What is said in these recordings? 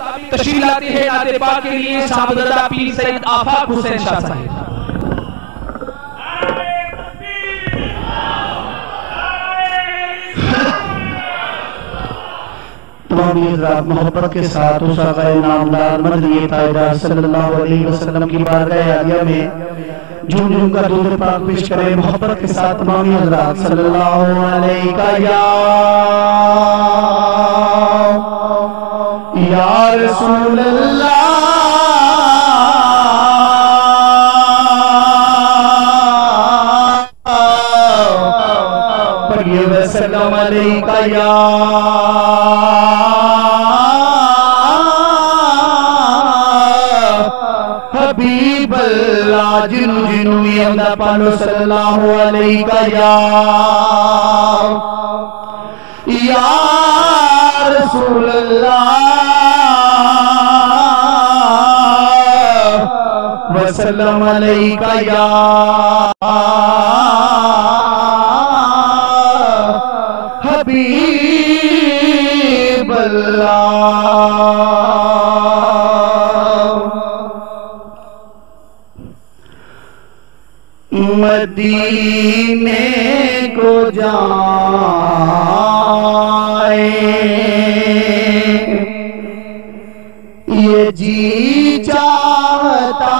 तशरीफ लाते हैं नाते पाक के लिए साहबजादा पीर सैयद आफाक हुसैन शाह साहिब। मोहब्बत के साथ उस आक़ाए नामदार मदनी ताजदार सल्लल्लाहु अलैहि वसल्लम की बारगाह आलिया में झूम झूम का दूध पाक पेश करें मोहब्बत के साथ तमाम हज़रात सल्लल्लाहु अलैहि या रसूल अल्लाह पढ़िए वसल्लम अलैका या जिनु जिनु यंदा पालो सल्लल्लाहु अलैका या रसूल अल्लाह वसल्लम अलैका या हबीब अल्लाह। मदीने को जाए ये जी चाहता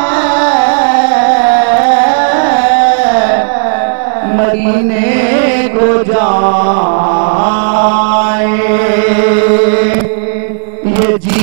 है, मदीने को जाए ये जी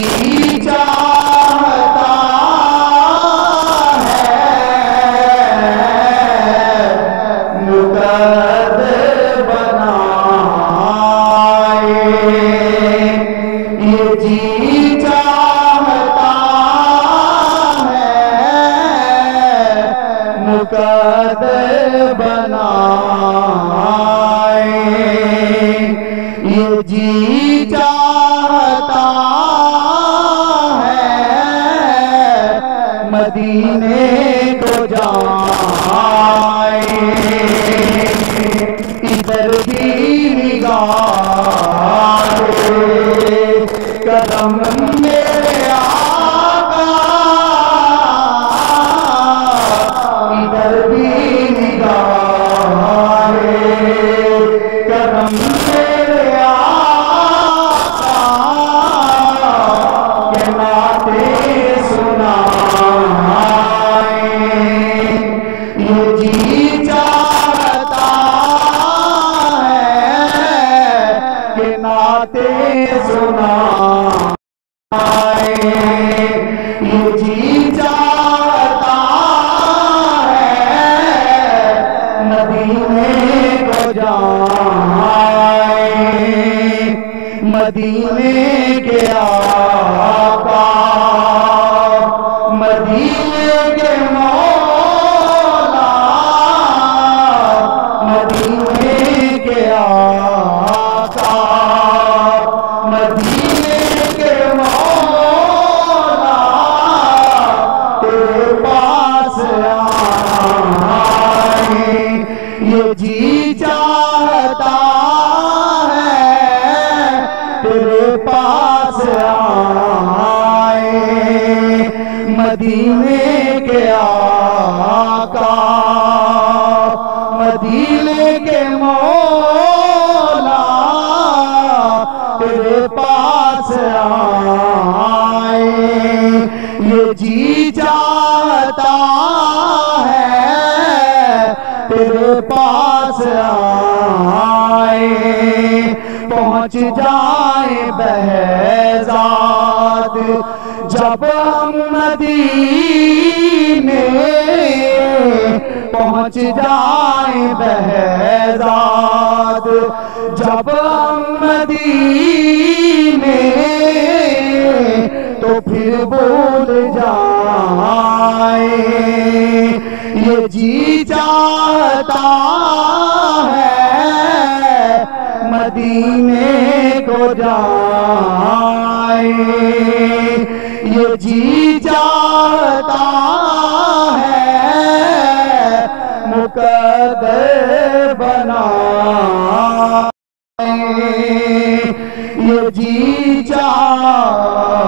मदीने को जाए इधर भी निगाह कदम मेरे आका, इधर भी निगाह कदम मेरे आका के नाते सुना सुना ये जी चाहता है, मदीने को जाए मदीने के आका, मदीने के मौला, मदीने के आका, मदीने के मौला तेरे पास आए ये जी चाहता है, तेरे पास आए मदीने के आका, मदीने के मौला तेरे पास आए ये जी चाहता है, तेरे पास आए पहुँच जाए बहज़ाद जब हम मदीने, पहुँच जाए बहज़ाद जब हम मदीने, तो फिर भूल जाए ये जी चाहता है, मदीने को जाए ये जी चाहता है, मुकद्दर बना ये जी जा